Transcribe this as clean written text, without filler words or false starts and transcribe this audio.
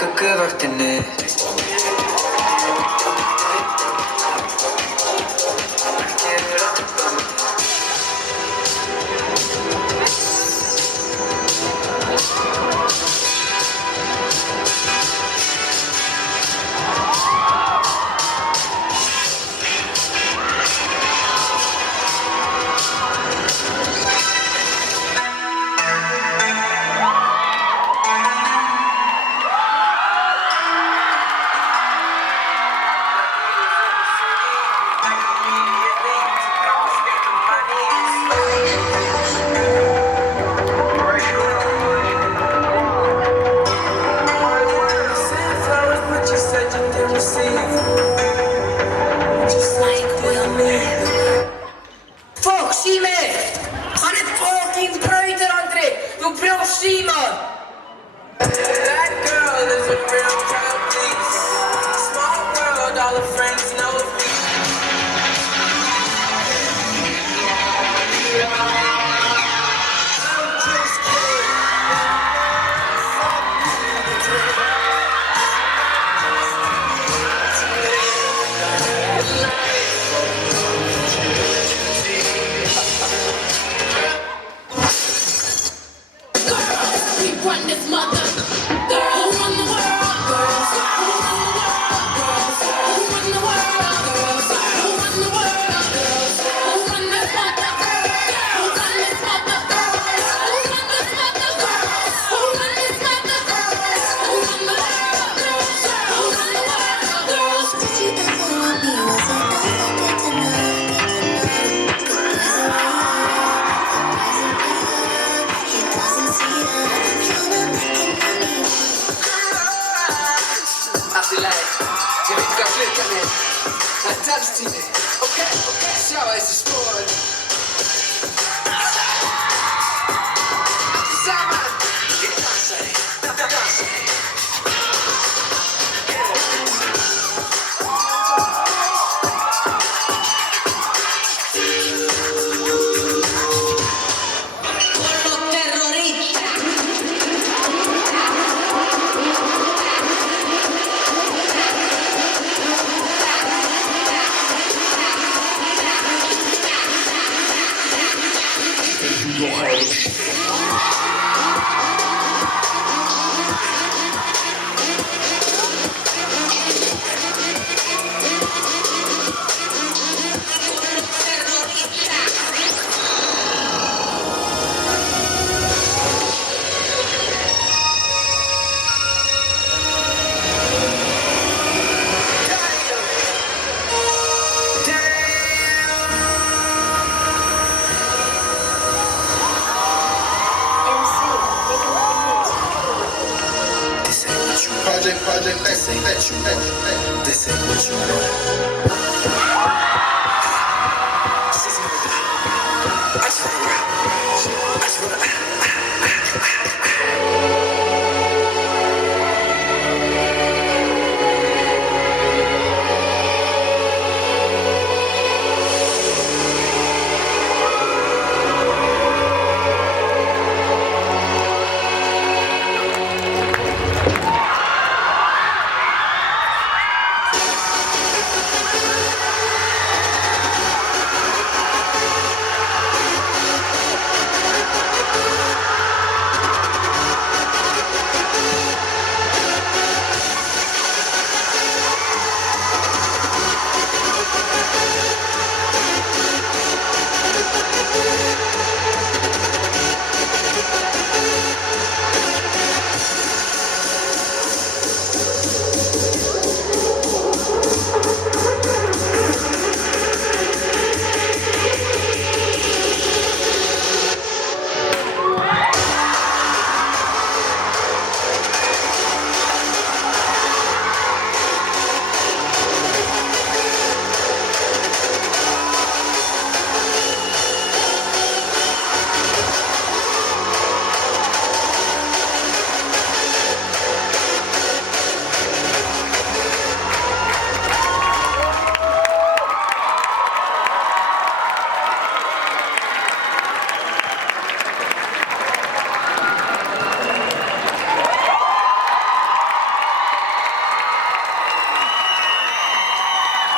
yok ki vaktini. Simon! Han är fucking bröder, André! Du bryr Simon! That girl is a real child, please. Small world, all her friends know me. I'm just kidding. Run this mother. Girl, who run the world? Girls. Who run the world? Girls. Who run the world? Girls. Who run the world? Girls. Who run this mother? Who run this mother? Who run this mother? Who run this mother? Who run the world? Girls. Who run the world? Girls. Did you ever want me? Was it never good to know? He doesn't see that. Jag vet vad klockan är. En danstimme. Okej, så är det spåren. Tillsammans. Vi dansar. Project, this ain't what you want.